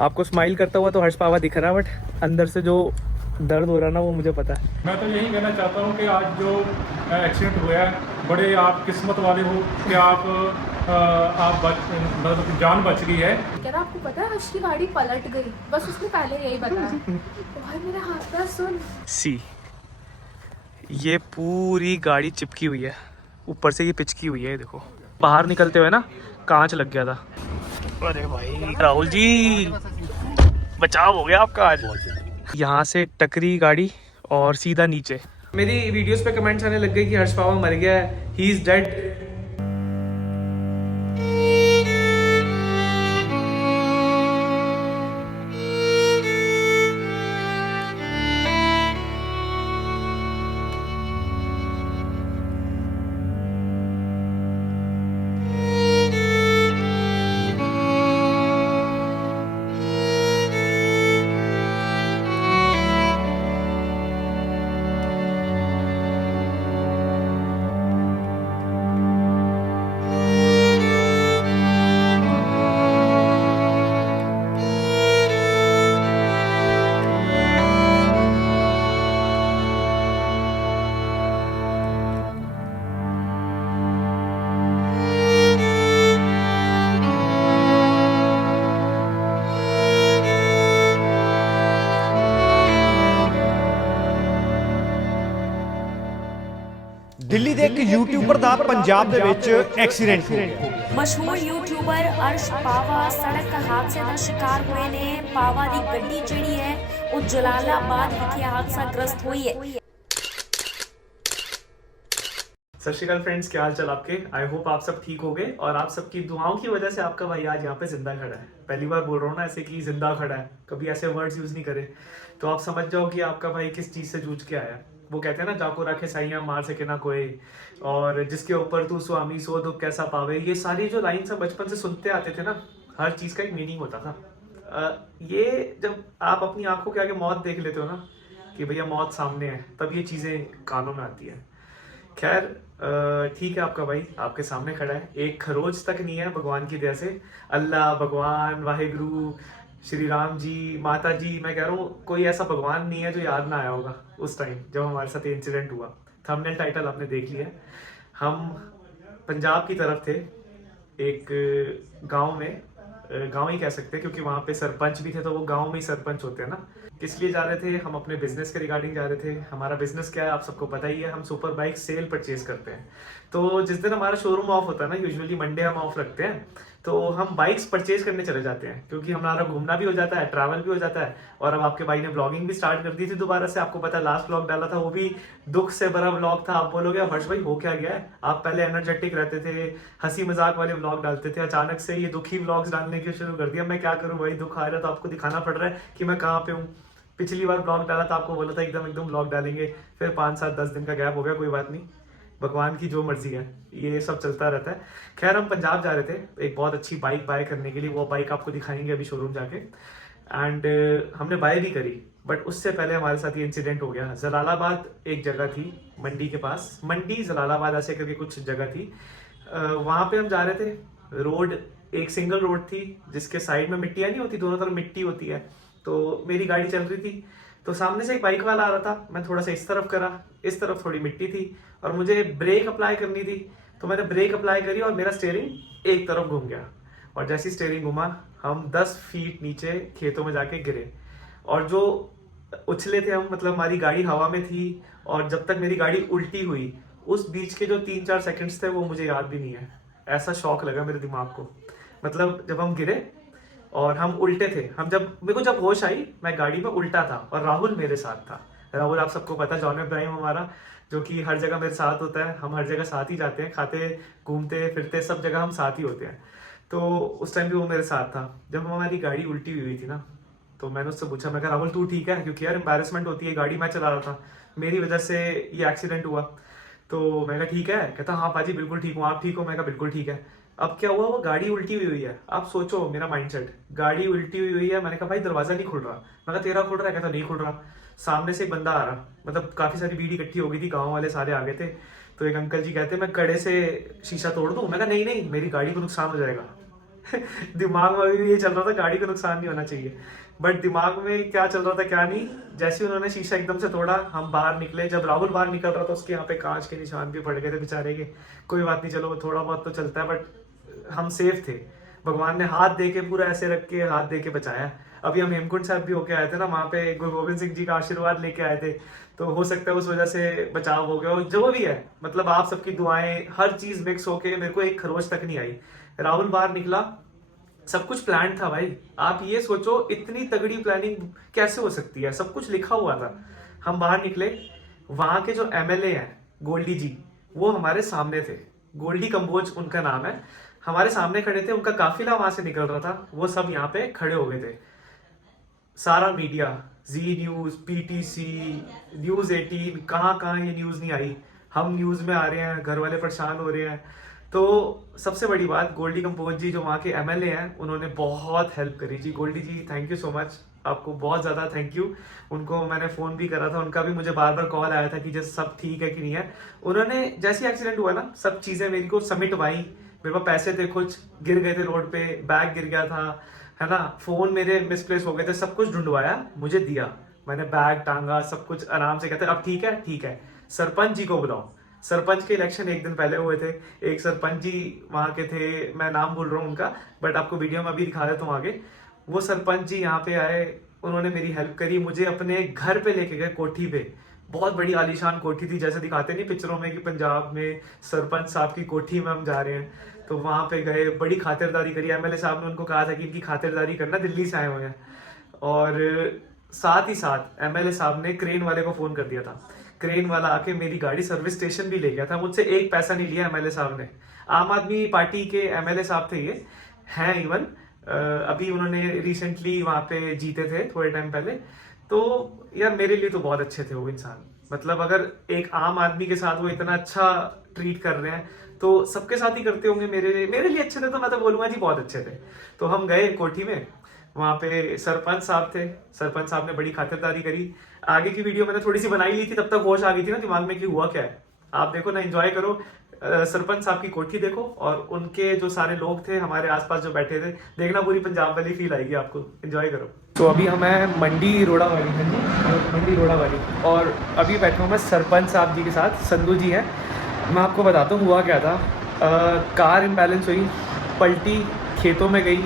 आपको स्माइल करता हुआ तो हर्ष पावा दिख रहा है, बट अंदर से जो दर्द हो रहा है ना वो मुझे पता है। मैं तो यही कहना चाहता हूँ कि आज जो एक्सीडेंट हुआ है, बड़े आप किस्मत वाले हो कि आप मतलब जान बच गई है। कह रहा आपको पता है हर्ष की गाड़ी पलट गई, बस उसने पहले यही बताया। तो भाई मेरे हाथ में सुन, सी ये पूरी गाड़ी चिपकी हुई है, ऊपर से ये पिचकी हुई है, देखो बाहर निकलते हुए ना कांच लग गया था। अरे भाई राहुल जी बचाव हो गया आपका आज। यहाँ से टकरी गाड़ी और सीधा नीचे। मेरी वीडियोस पे कमेंट्स आने लग गए कि हर्ष पावा मर गया है, ही इज डेड। ਦਿੱਲੀ ਦੇ ਇੱਕ ਯੂਟਿਊਬਰ ਦਾ ਪੰਜਾਬ ਦੇ ਵਿੱਚ ਐਕਸੀਡੈਂਟ ਹੋ ਗਿਆ। ਮਸ਼ਹੂਰ ਯੂਟਿਊਬਰ ਅਰਸ਼ ਪਾਵਾ ਸੜਕ ਹਾਦਸੇ ਦਾ ਸ਼ਿਕਾਰ ਹੋਏ ਨੇ। ਪਾਵਾ ਦੀ ਗੱਡੀ ਜਿਹੜੀ ਹੈ ਉਹ ਜਲਾਲਾਬਾਦ ਵਿਖੇ ਹਾਦਸਾਗ੍ਰਸਤ ਹੋਈ ਹੈ। सत श्रीकाल फ्रेंड्स, क्या हाल चाल आपके। आई होप आप सब ठीक हो गए और आप सबकी दुआओं की वजह से आपका भाई आज यहाँ पे जिंदा खड़ा है। पहली बार बोल रहा हूँ ना ऐसे कि जिंदा खड़ा है, कभी ऐसे वर्ड्स यूज नहीं करे तो आप समझ जाओ कि आपका भाई किस चीज से जूझ के आया है। वो कहते हैं ना, जाको रखे साइयां मार सके ना कोई, और जिसके ऊपर तू स्वामी सो दुख कैसा पावे। ये सारी जो लाइन सब बचपन से सुनते आते थे ना, हर चीज का एक मीनिंग होता था। ये जब आप अपनी आंखों के आगे मौत देख लेते हो ना कि भैया मौत सामने है, तब ये चीजें कानों में आती है। खैर ठीक है, आपका भाई आपके सामने खड़ा है, एक खरोच तक नहीं है भगवान की दया से। अल्लाह, भगवान, वाहेगुरु, श्री राम जी, माता जी, मैं कह रहा हूँ कोई ऐसा भगवान नहीं है जो याद ना आया होगा उस टाइम जब हमारे साथ इंसिडेंट हुआ। थंबनेल टाइटल आपने देख लिया। हम पंजाब की तरफ थे, एक गांव में, गांव ही कह सकते हैं क्योंकि वहाँ पे सरपंच भी थे, तो वो गांव में ही सरपंच होते हैं ना। किस लिए जा रहे थे हम? अपने बिजनेस के रिगार्डिंग जा रहे थे। हमारा बिजनेस क्या है आप सबको पता ही है, हम सुपर बाइक सेल परचेज करते हैं। तो जिस दिन हमारा शोरूम ऑफ होता है ना, यूजुअली मंडे हम ऑफ रखते हैं, तो हम बाइक्स परचेज करने चले जाते हैं क्योंकि हमारा घूमना भी हो जाता है, ट्रैवल भी हो जाता है। और अब आपके भाई ने ब्लॉगिंग भी स्टार्ट कर दी थी दोबारा से। आपको पता है लास्ट ब्लॉग डाला था, वो भी दुख से भरा ब्लॉग था। आप बोलोगे हर्ष भाई हो क्या गया है? आप पहले एनर्जेटिक रहते थे, हंसी मजाक वाले ब्लॉग डालते थे, अचानक से ये दुखी ब्लॉग्स डालने की शुरू कर दिया। मैं क्या करूं भाई, दुख आ रहा है तो आपको दिखाना पड़ रहा है कि मैं कहाँ पे हूँ। पिछली बार ब्लॉग डाला था, आपको बोला था एकदम ब्लॉग डालेंगे, फिर 5-7-10 दिन का गैप हो गया। कोई बात नहीं, भगवान की जो मर्जी है, ये सब चलता रहता है। खैर हम पंजाब जा रहे थे एक बहुत अच्छी बाइक बाय करने के लिए। वो बाइक आपको दिखाएंगे अभी शोरूम जाके। एंड हमने बाय भी करी, बट उससे पहले हमारे साथ ये इंसिडेंट हो गया। जलालाबाद एक जगह थी मंडी के पास, मंडी जलालाबाद ऐसे करके कुछ जगह थी। वहाँ पे हम जा रहे थे। रोड एक सिंगल रोड थी जिसके साइड में मिट्टियाँ नहीं होती, दोनों तरफ मिट्टी होती है। तो मेरी गाड़ी चल रही थी, तो सामने से एक बाइक वाला आ रहा था। मैं थोड़ा सा इस तरफ करा, इस तरफ थोड़ी मिट्टी थी और मुझे ब्रेक अप्लाई करनी थी। तो मैंने ब्रेक अप्लाई करी और मेरा स्टीयरिंग एक तरफ घूम गया। और जैसी स्टीयरिंग घुमा, हम 10 फीट नीचे खेतों में जाके गिरे। और जो उछले थे हम, मतलब हमारी गाड़ी हवा में थी और जब तक मेरी गाड़ी उल्टी हुई उस बीच के जो 3-4 सेकंड्स थे वो मुझे याद भी नहीं है। ऐसा शॉक लगा मेरे दिमाग को। मतलब जब हम गिरे और हम उल्टे थे, मेरे को जब होश आई मैं गाड़ी में उल्टा था और राहुल मेरे साथ था। राहुल आप सबको पता है, जॉन इब्राहिम हमारा, जो कि हर जगह मेरे साथ होता है। हम हर जगह साथ ही जाते हैं, खाते घूमते फिरते सब जगह हम साथ ही होते हैं। तो उस टाइम भी वो मेरे साथ था। जब हमारी गाड़ी उल्टी हुई थी ना, तो मैंने उससे पूछा, मैं कहा राहुल तू ठीक है? क्योंकि यार एम्बैरेसमेंट होती है, गाड़ी मैं चला रहा था, मेरी वजह से ये एक्सीडेंट हुआ। तो मैं कहा ठीक है? कहता हाँ पाजी बिल्कुल ठीक हूँ, आप ठीक हो? मैं कहा बिल्कुल ठीक है। अब क्या हुआ, वो गाड़ी उल्टी हुई है। आप सोचो मेरा माइंडसेट, गाड़ी उल्टी हुई है। मैंने कहा भाई दरवाजा नहीं खुल रहा। मैं कहा तेरा खुल रहा है? कहता नहीं खुल रहा। सामने से एक बंदा आ रहा, मतलब काफी सारी भीड़ इकट्ठी हो गई थी, गांव वाले सारे आ गए थे। तो एक अंकल जी कहते मैं कड़े से शीशा तोड़ दूं? मैं कहा नहीं मेरी गाड़ी को नुकसान हो जाएगा। दिमाग में अभी भी ये चल रहा था गाड़ी को नुकसान नहीं होना चाहिए, बट दिमाग में क्या चल रहा था क्या नहीं। जैसे ही उन्होंने शीशा एकदम से तोड़ा, हम बाहर निकले। जब राहुल बाहर निकल रहा था उसके यहाँ पे कांच के निशान भी पड़ गए थे बेचारे के। कोई बात नहीं, चलो थोड़ा बहुत तो चलता है, बट हम सेफ थे। भगवान ने हाथ दे के, पूरा ऐसे रख के हाथ दे के बचाया। अभी हम हेमकुंड साहब भी होके आए थे ना, वहाँ पे गुरु गोविंद सिंह जी का आशीर्वाद लेके आए थे, तो हो सकता है उस वजह से बचाव हो गया। और जो भी है, मतलब आप सबकी दुआएं, हर चीज मिक्स होके मेरे को एक खरोच तक नहीं आई। राहुल बाहर निकला, सब कुछ प्लान था भाई। आप ये सोचो इतनी तगड़ी प्लानिंग कैसे हो सकती है, सब कुछ लिखा हुआ था। हम बाहर निकले, वहां के जो एमएलए हैं गोल्डी जी, वो हमारे सामने थे। गोल्डी कंबोज उनका नाम है। हमारे सामने खड़े थे, उनका काफिला वहां से निकल रहा था, वो सब यहाँ पे खड़े हो गए थे। सारा मीडिया, जी न्यूज, पीटीसी, न्यूज 18, कहाँ ये न्यूज नहीं आई। हम न्यूज में आ रहे हैं, घर वाले परेशान हो रहे हैं। तो सबसे बड़ी बात, गोल्डी कंपोज जी जो वहाँ के एमएलए हैं, उन्होंने बहुत हेल्प करी जी। गोल्डी जी थैंक यू सो मच, आपको बहुत ज़्यादा थैंक यू। उनको मैंने फ़ोन भी करा था, उनका भी मुझे बार बार कॉल आया था कि जैसे सब ठीक है कि नहीं है। उन्होंने जैसे ही एक्सीडेंट हुआ ना, सब चीज़ें मेरी को समिटवाई। मेरे पास पैसे थे, कुछ गिर गए थे रोड पे, बैग गिर गया था, है ना, फ़ोन मेरे मिसप्लेस हो गए थे, सब कुछ ढूंढवाया, मुझे दिया। मैंने बैग टांगा, सब कुछ आराम से। कहते अब ठीक है, ठीक है, सरपंच जी को बुलाओ। सरपंच के इलेक्शन एक दिन पहले हुए थे, एक सरपंच जी वहाँ के थे, मैं नाम भूल रहा हूँ उनका, बट आपको वीडियो में अभी दिखा देता हूँ आगे। वो सरपंच जी यहाँ पे आए, उन्होंने मेरी हेल्प करी, मुझे अपने घर पे लेके गए, कोठी पे। बहुत बड़ी आलीशान कोठी थी, जैसे दिखाते नहीं पिक्चरों में कि पंजाब में सरपंच साहब की कोठी में हम जा रहे हैं। तो वहाँ पे गए, बड़ी खातिरदारी करी। एमएलए साहब ने उनको कहा था कि इनकी खातिरदारी करना, दिल्ली से आए हुए हैं। और साथ ही साथ एमएलए साहब ने क्रेन वाले को फोन कर दिया था। क्रेन वाला आके मेरी गाड़ी सर्विस स्टेशन भी ले गया था, मुझसे एक पैसा नहीं लिया एमएलए साहब ने। आम आदमी पार्टी के एमएलए साहब थे, ये हैं इवन, अभी उन्होंने रिसेंटली वहाँ पे जीते थे थोड़े टाइम पहले। तो यार मेरे लिए तो बहुत अच्छे थे वो इंसान। मतलब अगर एक आम आदमी के साथ वो इतना अच्छा ट्रीट कर रहे हैं, तो सबके साथ ही करते होंगे। मेरे लिए अच्छे थे, तो मैं तो बोलूंगा जी बहुत अच्छे थे। तो हम गए कोठी में, वहाँ पे सरपंच साहब थे। सरपंच साहब ने बड़ी खातिरदारी करी। आगे की वीडियो मैंने थोड़ी सी बनाई ली थी, तब तक होश आ गई थी ना दिमाग में कि हुआ क्या है। आप देखो ना, एंजॉय करो। सरपंच साहब की कोठी देखो, और उनके जो सारे लोग थे हमारे आसपास जो बैठे थे, देखना पूरी पंजाब वाली फील आएगी आपको। एंजॉय करो। तो अभी हम हैं मंडी रोड़ा वाली, मंडी रोड़ा वाली, और अभी बैठा हूँ मैं सरपंच साहब जी के साथ। संधू जी हैं। मैं आपको बताता हूँ हुआ क्या था। कार इम्बैलेंस हुई, पलटी, खेतों में गई,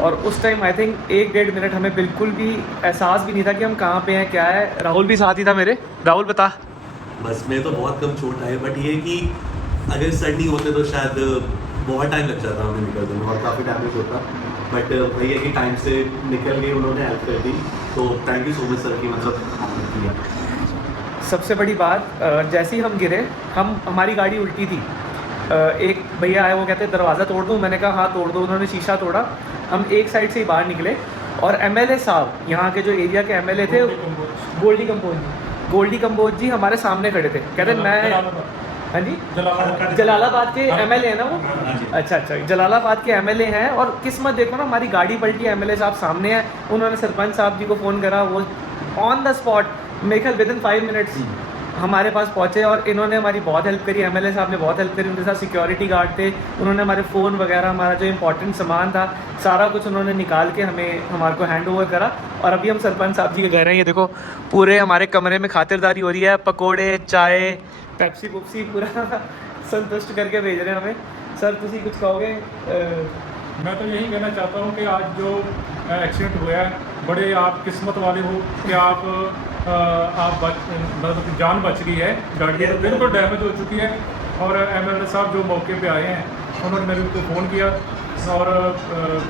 और उस टाइम आई थिंक 1-1.5 मिनट हमें बिल्कुल भी एहसास भी नहीं था कि हम कहाँ पे हैं, क्या है। राहुल भी साथ ही था मेरे। राहुल बता। बस मैं तो बहुत कम चोट आई, बट ये कि अगर सर नहीं होते तो शायद बहुत टाइम लग जाता हमें निकलने में और काफ़ी डैमेज होता। बट वही है कि टाइम से निकल गए, उन्होंने हेल्प कर दी। तो thank you so much sir, की मतलब आपने किया। सबसे बड़ी बात, जैसे ही हम गिरे, हमारी गाड़ी उल्टी थी। एक भैया आए, वो कहते हैं दरवाज़ा तोड़ दूँ। मैंने कहा हाँ तोड़ दो। उन्होंने शीशा तोड़ा। हम एक साइड से ही बाहर निकले, और एमएलए साहब, यहाँ के जो एरिया के एमएलए थे, गोल्डी कंबोज जी हमारे सामने खड़े थे। कहते मैं, हाँ जी, जलालाबाद के एमएलए हैं ना वो। अच्छा, जलालाबाद के एमएलए हैं। और किस्मत देखो ना, हमारी गाड़ी पलटी, एमएलए साहब सामने हैं। उन्होंने सरपंच साहब जी को फ़ोन करा, वो ऑन द स्पॉट, मेरे ख्याल विदिन 5 मिनट्स हमारे पास पहुंचे, और इन्होंने हमारी बहुत हेल्प करी। एमएलए साहब ने बहुत हेल्प करी। उनके साथ सिक्योरिटी गार्ड थे, उन्होंने हमारे फ़ोन वगैरह, हमारा जो इंपॉर्टेंट सामान था, सारा कुछ उन्होंने निकाल के हमारे को हैंड ओवर करा। और अभी हम सरपंच साहब जी के घर हैं। ये देखो, पूरे हमारे कमरे में खातिरदारी हो रही है, पकोड़े, चाय, पेप्सी पुप्सी, पूरा संतुष्ट करके भेज रहे हैं हमें। सर तुसी कुछ कहोगे? मैं तो यही कहना चाहता हूँ कि आज जो एक्सीडेंट हुआ है, बड़े आप किस्मत वाले हो कि आप मतलब जान बच गई है। गाड़ी तो बिल्कुल डैमेज हो चुकी है। और एमएलए साहब जो मौके पे आए हैं, उन्होंने मेरे को फ़ोन किया, और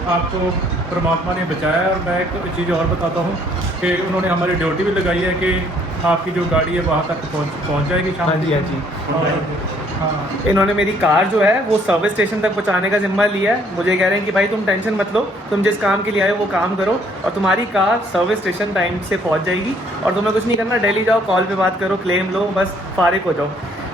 आपको परमात्मा ने बचाया। और मैं एक चीज़ और बताता हूँ कि उन्होंने हमारी ड्यूटी भी लगाई है कि आपकी जो गाड़ी है वहाँ तक पहुँच जाएगी शाम। हाँ जी। हाँ, इन्होंने मेरी कार जो है वो सर्विस स्टेशन तक पहुंचाने का जिम्मा लिया है। मुझे कह रहे हैं कि भाई तुम टेंशन मत लो, तुम जिस काम के लिए आए हो वो काम करो, और तुम्हारी कार सर्विस स्टेशन टाइम से पहुंच जाएगी। और तुम्हें कुछ नहीं करना, दिल्ली जाओ, कॉल पे बात करो, क्लेम लो, बस फारिग हो जाओ।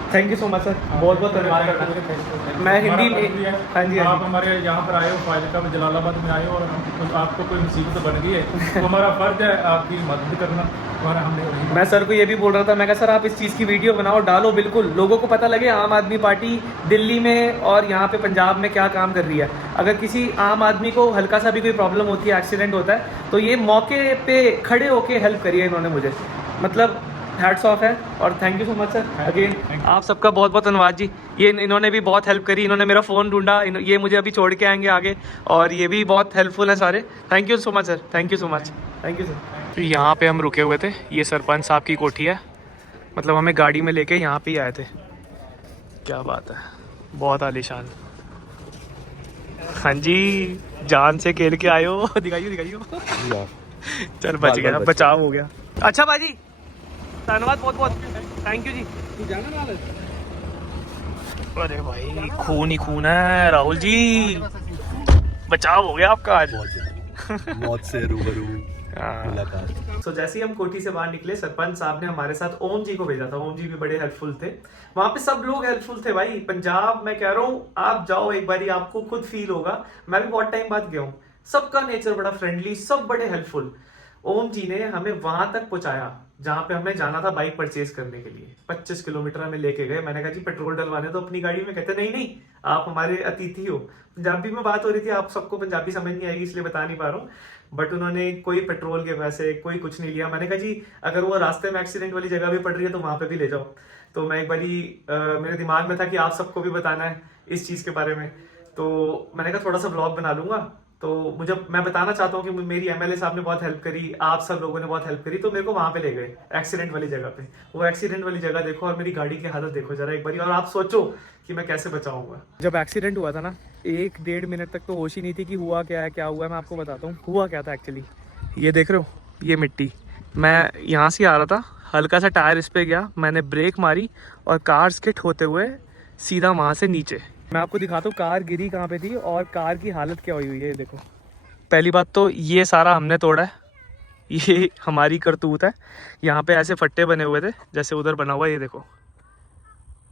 Thank you so much sir, बहुत बहुत धन्यवाद। मैं हिंदी में, हाँ जी आप हमारे यहाँ पर आए हो, फाजिलका में जलालाबाद में आए हो, और तो आपको कोई मुसीबत बन गई है तो हमारा फ़र्ज है आपकी मदद करना। और हमने मैं सर को ये भी बोल रहा था, मैं कहा सर आप इस चीज़ की वीडियो बनाओ, डालो, बिल्कुल लोगों को पता लगे आम आदमी पार्टी दिल्ली में और यहाँ पे पंजाब में क्या काम कर रही है। अगर किसी आम आदमी को हल्का सा भी कोई प्रॉब्लम होती है, एक्सीडेंट होता है, तो ये मौके पे खड़े होके हेल्प करी है इन्होंने मुझे, मतलब हैट्स ऑफ है। और thank you so much sir again, आप सबका बहुत बहुत धन्यवाद जी। ये इन्होंने भी बहुत हेल्प करी, इन्होंने मेरा फ़ोन ढूंढा, ये मुझे अभी छोड़ के आएंगे आगे, और ये भी बहुत हेल्पफुल है सारे। Thank you so much sir, thank you so much, thank you sir. यहाँ पे हम रुके हुए थे, ये सरपंच साहब की कोठी है, मतलब हमें गाड़ी में लेके यहाँ पे ही आए थे। क्या बात है, बहुत आलीशान। हाँ जी, जान से खेल के आए हो, दिखाइयो दिखाइयो। चल बच गया, बचाव हो गया। अच्छा भाजी, धन्यवाद बहुत बहुत, थैंक यू जी। अरे भाई खून ही खून है राहुल जी, बचाव हो गया आपका आज। मौत से रूबरू मुलाकात। तो जैसे ही हम कोठी से बाहर निकले, सरपंच साहब ने हमारे साथ ओम जी को भेजा था। ओम जी भी बड़े हेल्पफुल थे, वहां पे सब लोग हेल्पफुल थे भाई। पंजाब मैं कह रहा हूँ, आप जाओ एक बारी, आपको खुद फील होगा। मैं भी बहुत टाइम बाद गया हूँ, सबका नेचर बड़ा फ्रेंडली, सब बड़े हेल्पफुल। ओम जी ने हमें वहां तक पहुंचाया जहां पे हमें जाना था बाइक परचेज करने के लिए। 25 किलोमीटर हमें लेके गए। मैंने कहा जी पेट्रोल डलवाने तो अपनी गाड़ी में। कहते नहीं नहीं, आप हमारे अतिथि हो। पंजाबी में बात हो रही थी, आप सबको पंजाबी समझ नहीं आएगी इसलिए बता नहीं पा रहा हूँ, बट उन्होंने कोई पेट्रोल के पैसे कोई कुछ नहीं लिया। मैंने कहा जी अगर वो रास्ते में एक्सीडेंट वाली जगह भी पड़ रही है तो वहां पे भी ले जाओ। तो मैं एक बारी मेरे दिमाग में था कि आप सबको भी बताना है इस चीज के बारे में, तो मैंने कहा थोड़ा सा ब्लॉग बना लूंगा। तो मैं बताना चाहता हूँ कि मेरी एमएलए साहब ने बहुत हेल्प करी, आप सब लोगों ने बहुत हेल्प करी, तो मेरे को वहां पे ले गए एक्सीडेंट वाली जगह पे। वो एक्सीडेंट वाली जगह देखो और मेरी गाड़ी की हालत देखो जरा एक बारी, और आप सोचो कि मैं कैसे बचाऊंगा। जब एक्सीडेंट हुआ था ना, 1-1.5 मिनट तक तो होश ही नहीं थी कि हुआ क्या है, क्या हुआ है। मैं आपको बताता हूँ हुआ क्या था एक्चुअली। ये देख रहे हो, ये मिट्टी, मैं यहाँ से आ रहा था, हल्का सा टायर इस पे गया, मैंने ब्रेक मारी और कार स्किट होते हुए सीधा वहाँ से नीचे। मैं आपको दिखाता हूँ कार गिरी कहाँ पे थी और कार की हालत क्या हुई है। ये देखो, पहली बात तो ये सारा हमने तोड़ा है, ये हमारी करतूत है। यहाँ पे ऐसे फट्टे बने हुए थे जैसे उधर बना हुआ है, ये देखो।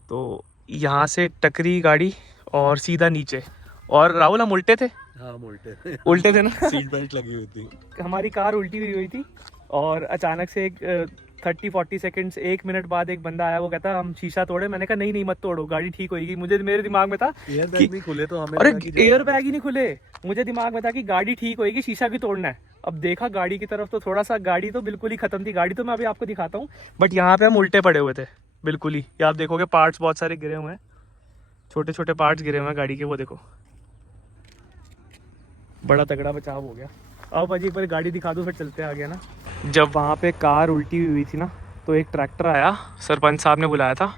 तो यहाँ से टकरी गाड़ी और सीधा नीचे। और राहुल हम उल्टे थे, हाँ उल्टे उल्टे थे ना। सीट बेल्ट लगी हुई थी, हमारी कार उल्टी हुई थी और अचानक से एक 30-40 सेकंड्स, 1 मिनट बाद एक बंदा आया, वो कहता हम शीशा तोड़े। मैंने कहा नहीं नहीं मत तोड़ो, गाड़ी ठीक होगी। मेरे दिमाग में था एयर बैग नहीं खुले तो हमें अरे एयर बैग ही नहीं खुले, मुझे दिमाग में था कि गाड़ी ठीक होगी, शीशा भी तोड़ना है। अब देखा गाड़ी की तरफ तो थोड़ा सा, गाड़ी तो बिल्कुल ही खत्म थी। गाड़ी तो मैं अभी आपको दिखाता हूँ, बट यहाँ पे हम उल्टे पड़े हुए थे बिल्कुल ही। ये आप देखोगे पार्ट्स बहुत सारे गिरे हुए हैं, छोटे छोटे पार्ट्स गिरे हुए हैं गाड़ी के, वो देखो। बड़ा तगड़ा बचाव हो गया। अब भाजी एक बार गाड़ी दिखा दो फिर चलते आगे ना। जब वहाँ पे कार उल्टी हुई थी ना, तो एक ट्रैक्टर आया, सरपंच साहब ने बुलाया था,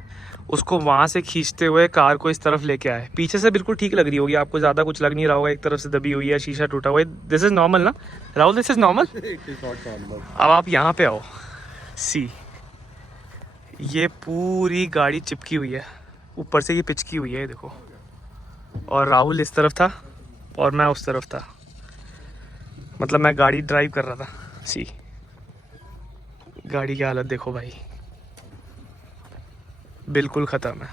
उसको वहाँ से खींचते हुए कार को इस तरफ लेके आए। पीछे से बिल्कुल ठीक लग रही होगी आपको, ज़्यादा कुछ लग नहीं रहा होगा, एक तरफ से दबी हुई है, शीशा टूटा हुआ है। दिस इज़ नॉर्मल ना राहुल, दिस इज़ नॉर्मल। अब आप यहाँ पे आओ, सी ये पूरी गाड़ी चिपकी हुई है, ऊपर से ये पिचकी हुई है, ये देखो। और राहुल इस तरफ था और मैं उस तरफ था, मतलब मैं गाड़ी ड्राइव कर रहा था। सी गाड़ी की हालत देखो भाई, बिल्कुल ख़त्म है।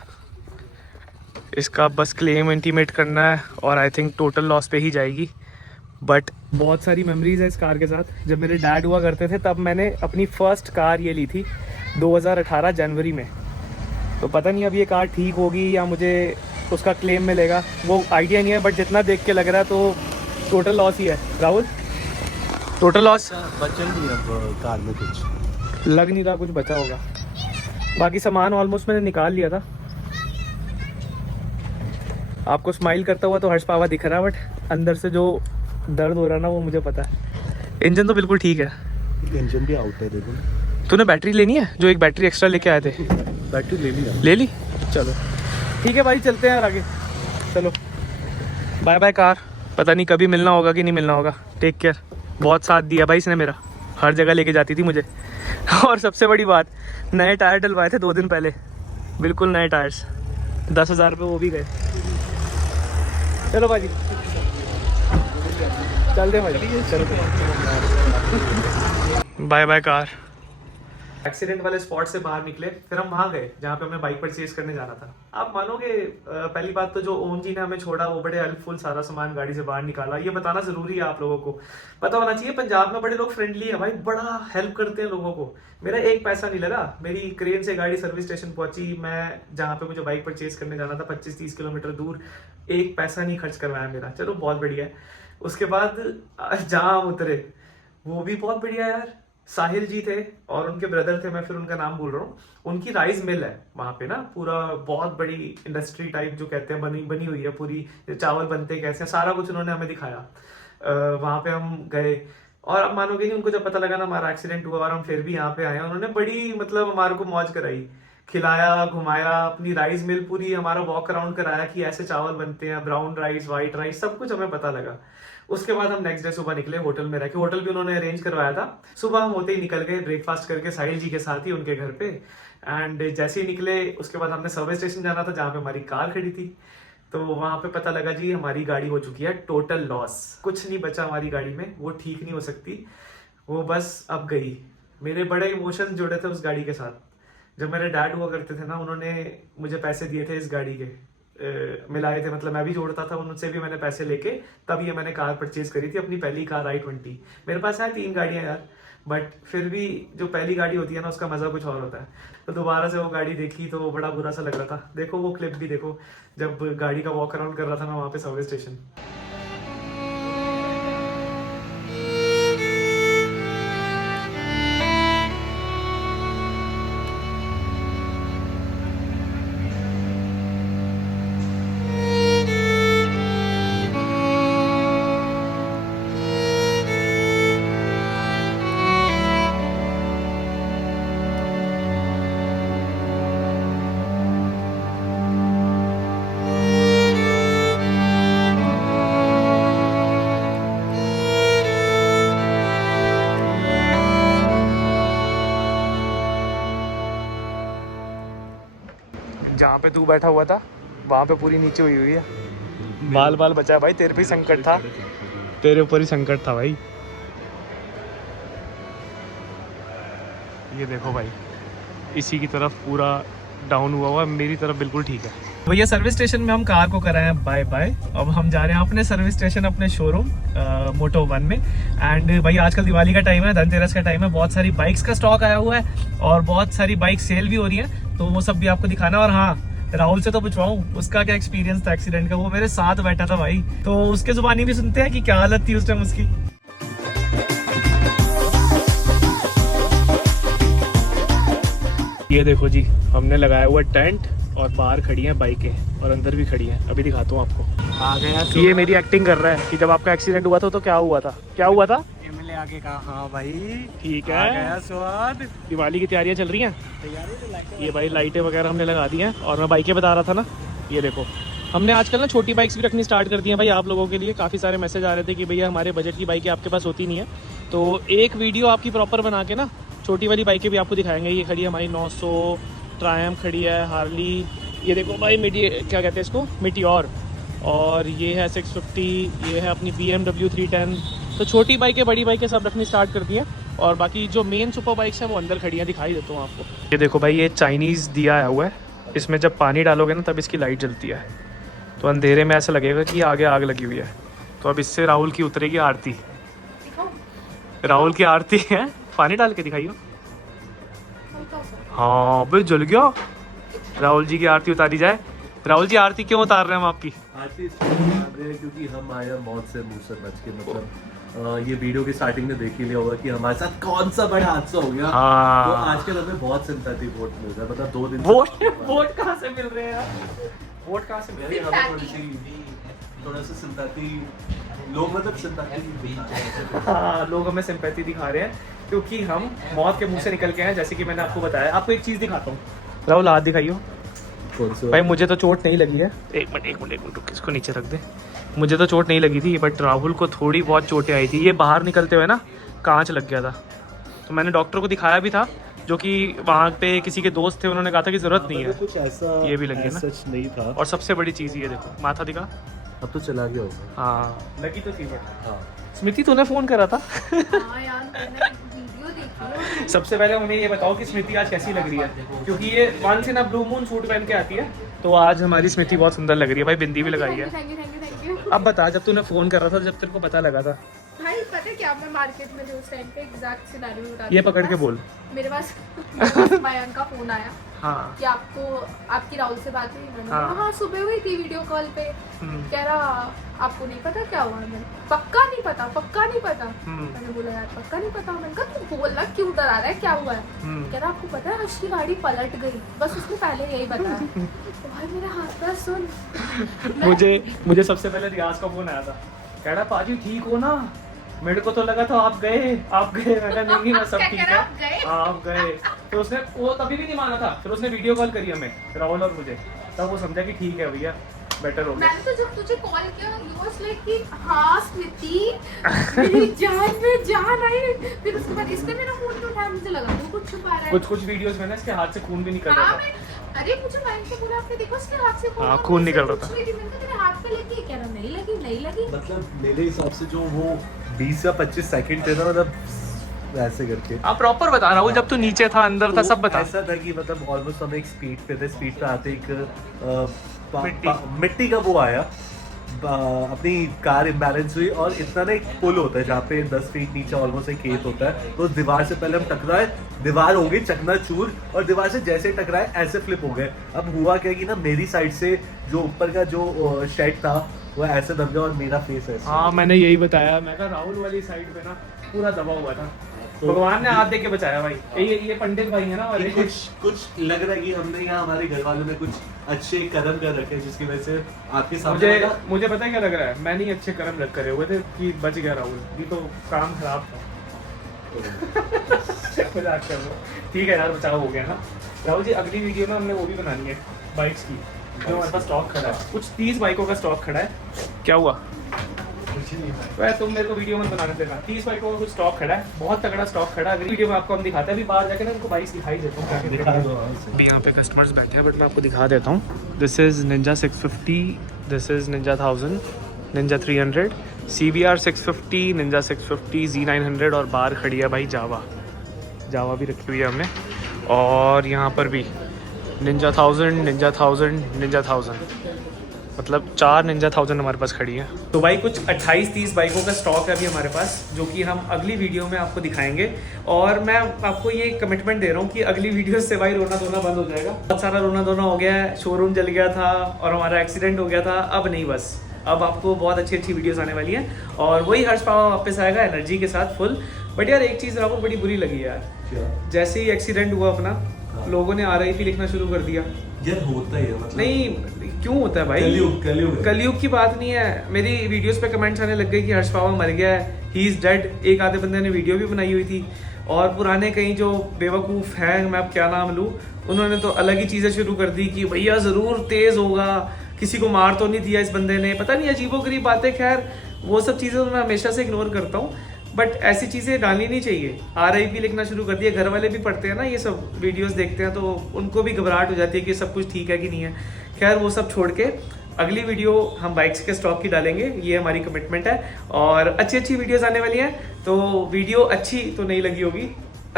इसका बस क्लेम इंटीमेट करना है और आई थिंक टोटल लॉस पे ही जाएगी। बट बहुत सारी मेमोरीज है इस कार के साथ। जब मेरे डैड हुआ करते थे तब मैंने अपनी फ़र्स्ट कार ये ली थी 2018 जनवरी में। तो पता नहीं अब ये कार ठीक होगी या मुझे उसका क्लेम मिलेगा, वो आइडिया नहीं है। बट जितना देख के लग रहा है तो टोटल लॉस ही है राहुल, टोटल लॉस। बचल नहीं अब कार में कुछ लग नहीं रहा कुछ बचा होगा। बाकी सामान ऑलमोस्ट मैंने निकाल लिया था। आपको स्माइल करता हुआ तो हर्ष पावा दिख रहा है, बट अंदर से जो दर्द हो रहा ना वो मुझे पता है। इंजन तो बिल्कुल ठीक है, इंजन भी आउट है देखो। तूने बैटरी लेनी है? जो एक बैटरी एक्स्ट्रा लेके आए थे, बैटरी ले ली ले ली। चलो ठीक है भाई, चलते हैं यार आगे। चलो बाय बाय कार, पता नहीं कभी मिलना होगा कि नहीं मिलना होगा। Take care. बहुत साथ दिया भाई इसने मेरा, हर जगह लेके जाती थी मुझे। और सबसे बड़ी बात, नए टायर डलवाए थे 2 दिन पहले, बिल्कुल नए टायर्स, 10,000 रुपये वो भी गए। चलो भाजी चलते भाई, चलो बाय बाय कार। एक्सीडेंट वाले स्पॉट से बाहर निकले, फिर हम वहां गए जहाँ पे हमें बाइक परचेज करने जाना था। आप मानोगे पहली बात तो जो ओम जी ने हमें छोड़ा वो बड़े हेल्पफुल, सारा सामान गाड़ी से बाहर निकाला। ये बताना जरूरी है, आप लोगों को पता होना चाहिए पंजाब में बड़े लोग फ्रेंडली है भाई, बड़ा हेल्प करते हैं लोगों को। मेरा एक पैसा नहीं लगा, मेरी क्रेन से गाड़ी सर्विस स्टेशन पहुंची, मैं जहाँ पे मुझे बाइक परचेज करने जाना था 25-30 किलोमीटर दूर, एक पैसा नहीं खर्च करवाया मेरा। चलो बहुत बढ़िया है। उसके बाद जहाँ उतरे वो भी बहुत बढ़िया यार। साहिल जी थे और उनके ब्रदर थे, मैं फिर उनका नाम भूल रहा हूँ। उनकी राइस मिल है वहाँ पे ना, पूरा बहुत बड़ी इंडस्ट्री टाइप जो कहते हैं बनी हुई है पूरी, चावल बनते कैसे, सारा कुछ उन्होंने हमें दिखाया। वहाँ पे हम गए और अब मानोगे नहीं, उनको जब पता लगा ना हमारा एक्सीडेंट हुआ और हम फिर भी यहाँ पे आए, उन्होंने बड़ी मतलब हमारे को मौज कराई, खिलाया, घुमाया, अपनी राइस मिल पूरी हमारा वॉक अराउंड कराया कि ऐसे चावल बनते हैं, ब्राउन राइस, व्हाइट राइस, सब कुछ हमें पता लगा। उसके बाद हम नेक्स्ट डे सुबह निकले, होटल में रह के, होटल भी उन्होंने अरेंज करवाया था। सुबह हम होते ही निकल गए ब्रेकफास्ट करके साहिल जी के साथ ही उनके घर पे। एंड जैसे ही निकले उसके बाद हमने सर्विस स्टेशन जाना था जहाँ पे हमारी कार खड़ी थी। तो वहाँ पे पता लगा जी हमारी गाड़ी हो चुकी है टोटल लॉस, कुछ नहीं बचा हमारी गाड़ी में, वो ठीक नहीं हो सकती, वो बस अब गई। मेरे बड़े इमोशंस जुड़े थे उस गाड़ी के साथ। जब मेरे डैड हुआ करते थे ना, उन्होंने मुझे पैसे दिए थे इस गाड़ी के, मिलाए थे, मतलब मैं भी जोड़ता था, उनसे भी मैंने पैसे लेके तब ये मैंने कार परचेज करी थी, अपनी पहली कार i20। मेरे पास है 3 गाड़ियां यार, बट फिर भी जो पहली गाड़ी होती है ना उसका मजा कुछ और होता है। तो दोबारा से वो गाड़ी देखी तो बड़ा बुरा सा लग रहा था। देखो वो क्लिप भी देखो, जब गाड़ी का वॉक अराउंड कर रहा था मैं वहाँ पे सर्विस स्टेशन। जहाँ पे तू बैठा हुआ था वहाँ पे पूरी नीचे हुई है, बाल बाल बचा है भाई। तेरे पे ही संकट था, तेरे ऊपर ही संकट था भाई। ये देखो भाई, इसी की तरफ पूरा डाउन हुआ, मेरी तरफ बिल्कुल ठीक है। भैया सर्विस स्टेशन में हम कार को कराए हैं बाय बाय। अब हम जा रहे हैं अपने सर्विस स्टेशन, अपने शोरूम मोटो 1 में। एंड भाई आजकल दिवाली का टाइम है, धनतेरस का टाइम है, बहुत सारी बाइक्स का स्टॉक आया हुआ है और बहुत सारी बाइक सेल भी हो रही है, तो वो सब भी आपको दिखाना। और हाँ, राहुल से तो पूछवाऊं उसका क्या एक्सपीरियंस था एक्सीडेंट का, वो मेरे साथ बैठा था भाई, तो उसके जुबानी भी सुनते हैं कि क्या हालत थी उस टाइम उसकी। ये देखो जी, हमने लगाया हुआ टेंट और बाहर खड़ी हैं बाइकें और अंदर भी खड़ी हैं, अभी दिखाता हूँ आपको। आ गया ये मेरी एक्टिंग कर रहा है कि जब आपका एक्सीडेंट हुआ था तो क्या हुआ था, क्या हुआ था? एमएलए आगे कहा हाँ भाई ठीक आ है, गया स्वाद। दिवाली की तैयारियां चल रही हैं। तैयारी तो लाइट ये भाई लाइटें वगैरह हमने लगा दी हैं। और मैं बाइकें बता रहा था ना, ये देखो हमने आजकल ना छोटी बाइक्स भी रखनी स्टार्ट कर दी हैं भाई आप लोगों के लिए। काफ़ी सारे मैसेज आ रहे थे कि भैया हमारे बजट की बाइकें आपके पास होती नहीं है, तो एक वीडियो आपकी प्रॉपर बना के ना छोटी वाली बाइकें भी आपको दिखाएंगे। ये खड़ी है हमारी 900, ट्रायम्फ खड़ी है, हार्ली, ये देखो भाई क्या कहते हैं इसको, मीटियोर, और ये है 650, ये है अपनी BMW 310। तो छोटी बाइकें बड़ी बाइकें सब रखनी स्टार्ट कर दी हैं। और बाकी जो मेन सुपर बाइक्स हैं वो अंदर खड़ी हैं, दिखाई देता हूँ आपको। ये देखो भाई, ये चाइनीज़ दिया आया हुआ है, इसमें जब पानी डालोगे ना तब इसकी लाइट जलती है, तो अंधेरे में ऐसा लगेगा कि आगे आग लगी हुई है। तो अब इससे राहुल की उतरेगी आरती, राहुल की आरती है, पानी डाल के दिखाइए। हाँ भाई जल गया, राहुल जी की आरती उतारी जाए। राहुल जी आरती क्यों उतार रहे हैं हम आपकी? आरती क्योंकि हम आए हैं मौत से मुंह से बच के, मतलब ये वीडियो की स्टार्टिंग में देख ही लिया होगा कि हमारे साथ कौन सा बड़ा हादसा हो गया। हाँ। तो आज के दिन में बहुत सिंपैथी वोट मिल रहा है, मतलब 2 दिन वोट कहाँ से मिल रहे हैं यार, वोट कहाँ से मिल रहे हैं? थोड़ा सा सिंपैथी लोग, मतलब सिंपैथी, हाँ लोग हमें सिंपैथी दिखा रहे हैं क्योंकि हम मौत के मुंह से निकल के हैं, जैसे कि मैंने आपको बताया। आपको एक चीज़ दिखाता हूँ, राहुल हाथ दिखाइयो। भाई मुझे तो चोट नहीं लगी है, एक मिनट रुक, इसको नीचे रख दे। मुझे तो चोट नहीं लगी थी, बट राहुल को थोड़ी बहुत चोटें आई थी। ये बाहर निकलते हुए ना कांच लग गया था, तो मैंने डॉक्टर को दिखाया भी था, जो कि वहाँ पे किसी के दोस्त थे, उन्होंने कहा था कि जरूरत नहीं है। कुछ ऐसा ये भी लगी है ना, सच नहीं था। और सबसे बड़ी चीज़ ये देखो, माथा दिखा, अब तो चला गया होगा। हाँ लगी तो थी, बट हाँ स्मृति तूने फ़ोन करा था। हाँ यार, मैंने वीडियो देखी है। सबसे पहले हमें ये बताओ कि स्मृति आज कैसी लग रही है, क्योंकि ये once in a blue moon suit पहन के आती है, तो आज हमारी स्मृति बहुत सुंदर लग रही है भाई, बिंदी भी लगाई है। Thank you thank you thank you. अब बता, जब तूने फोन कर रहा था, जब तेरे को पता लगा था, भाई पता है क्या, मैं मार्केट में थी उस टाइम पे, एग्जैक्ट सिनेरियो बता ये पकड़ के बोल। मेरे पास मयंक का फोन आया हाँ कि आपकी राहुल से बात हुई। मैंने हाँ। कहा हाँ सुबह हुई थी वीडियो कॉल पे। कह रहा आपको नहीं पता क्या हुआ? मैंने पक्का नहीं पता, पक्का नहीं पता। मैंने बोला यार पक्का नहीं पता। मैंने कहा तू बोलना क्यों डरा रहा है, क्या हुआ है? कह रहा आपको पता है हर्ष की गाड़ी पलट गई, बस उसने पहले यही बताया। तो भाई मेरा हाथ पैर सुन। मुझे सबसे पहले रियाज का फोन आया था, कह रहा पाजी ठीक हो ना, मेरे को तो लगा था आप गए। मैं कहा नहीं मैं सब ठीक है, आप गए। तो उसने वो तभी भी नहीं माना था, फिर उसने वीडियो कॉल करी हमें, राहुल और मुझे, तब वो समझा कि ठीक है भैया बेटर हो गया। मैंने तो जब तुझे कॉल किया यू वाज लाइक कि हाँ स्मृति मेरी जान में जान आई। फिर उसके बाद इसने मेरा फोन क्यों उठाया, मुझे लगा वो कुछ छुपा रहा है। कुछ वीडियोस में ना इसके हाथ से खून भी निकल रहा हाँ, था। अरे मुझे माइंड से बोला आपने देखो उसके हाथ से हाँ, खून निकल रहा था। मैंने कहा तेरे हाथ पे लगी? कह रहा नहीं लगी नहीं लगी। मतलब मेरे हिसाब से जो वो 20 या 25 सेकंड थे ना, मतलब ऐसे करके आप प्रॉपर बता रहा हूँ, जब तू नीचे था अंदर था सब बता। ऐसा था कि मतलब ऑलमोस्ट हम एक स्पीड पे थे, स्पीड पे आते एक मिट्टी का वो आया, अपनी कार इम्बैलेंस हुई, और इतना ना एक पुल होता है जहाँ पे 10 फीट नीचे ऑलमोस्ट एक खेत होता है, तो उस दीवार से पहले हम टकराए, दीवार हो गई चकनाचूर, और दीवार से जैसे टकराए ऐसे फ्लिप हो गए। अब हुआ क्या कि ना मेरी साइड से जो ऊपर का जो शेड था वो ऐसे दब गया और मेरा फेस ऐसे। हाँ मैंने यही बताया, मैं कहा राहुल वाली साइड पे ना पूरा दबा हुआ था, भगवान ने हाथ दे के बचाया भाई। ये पंडित भाई है ना वाले, कुछ लग रहा है कि हमने यहाँ हमारे घर वालों ने कुछ अच्छे कर्म कर रखे हैं, जिसकी वजह से आपके सामने मुझे पता है क्या लग रहा है, मैंने अच्छे कर्म रख करे हुए थे कि बच गया राहुल, ये तो काम खराब था। मजाक कर रहा हूँ, ठीक है यार बचाव हो गया ना। राहुल जी अगली वीडियो में हमने वो भी बनानी है बाइक्स की, जो हमारे पास स्टॉक खड़ा है, कुछ 30 बाइकों का स्टॉक खड़ा है। क्या हुआ वैसे तुम मेरे को वीडियो में बनाने देना, 30 बाइकों का कुछ स्टॉक खड़ा है, बहुत तगड़ा स्टॉक खड़ा है। अगली वीडियो में आपको हम दिखाते हैं, अभी बाहर जाकर ना उनको बाइक्स दिखाई देता हूँ। अभी यहाँ पे कस्टमर्स बैठे हैं, बट मैं आपको दिखा देता हूँ। This is Ninja 650, this is Ninja 1000, Ninja 300, CBR 650, Ninja 650, Z900, और बाहर खड़ी है भाई जावा भी रखी हुई है हमने, और यहाँ पर भी निंजा 1000, निंजा 1000, निंजा 1000, मतलब 4 निंजा 1000 हमारे पास खड़ी है। तो भाई कुछ 28-30 बाइकों का स्टॉक है अभी हमारे पास, जो कि हम अगली वीडियो में आपको दिखाएंगे, और मैं आपको ये कमिटमेंट दे रहा हूँ कि अगली वीडियो से भाई रोना धोना बंद हो जाएगा। बहुत सारा रोना धोना हो गया है, शोरूम जल गया था और हमारा एक्सीडेंट हो गया था, अब नहीं, बस अब आपको बहुत अच्छी अच्छी वीडियोस आने वाली हैं, और वही हर्ष पावा वापस आएगा एनर्जी के साथ फुल। बट यार एक चीज़ राहुल बड़ी बुरी लगी यार, जैसे ही एक्सीडेंट हुआ अपना, लोगों ने RIP लिखना शुरू कर दिया। यार होता ही है, मतलब नहीं क्यों होता है भाई, कलयुग की बात नहीं है। मेरी वीडियोस पे कमेंट्स आने लग गए कि हर्ष पावा मर गया है, ही इज डेड। एक आधे बंदे ने वीडियो भी बनाई हुई थी, और पुराने कहीं जो बेवकूफ़ हैं, मैं अब क्या नाम लूँ, उन्होंने तो अलग ही चीज़ें शुरू कर दी कि भैया ज़रूर तेज़ होगा, किसी को मार तो नहीं दिया इस बंदे ने, पता नहीं अजीबोगरीब बातें। खैर वो सब चीज़ें तो मैं हमेशा से इग्नोर करता हूँ, बट ऐसी चीज़ें डालनी नहीं चाहिए। RIP लिखना शुरू कर दिया, घर वाले भी पढ़ते हैं ना ये सब वीडियोस देखते हैं, तो उनको भी घबराहट हो जाती है कि सब कुछ ठीक है कि नहीं है। खैर वो सब छोड़ के अगली वीडियो हम बाइक्स के स्टॉक की डालेंगे, ये हमारी कमिटमेंट है, और अच्छी अच्छी वीडियोस आने वाली हैं। तो वीडियो अच्छी तो नहीं लगी होगी,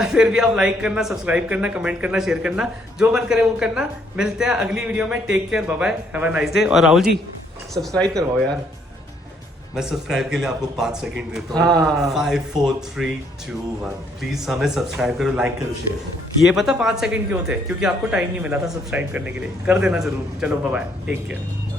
फिर भी आप लाइक करना, सब्सक्राइब करना, कमेंट करना, शेयर करना, जो मन करे वो करना। मिलते हैं अगली वीडियो में, take care, bye bye, have a nice day. और राहुल जी सब्सक्राइब करवाओ यार। मैं सब्सक्राइब के लिए आपको 5 सेकंड देता हूँ। हाँ। 5 4 3 2 1, प्लीज हमें सब्सक्राइब करो, लाइक करो, शेयर करो। ये पता 5 सेकंड क्यों थे? क्योंकि आपको टाइम नहीं मिला था सब्सक्राइब करने के लिए, कर देना जरूर। चलो बाय बाय, टेक केयर।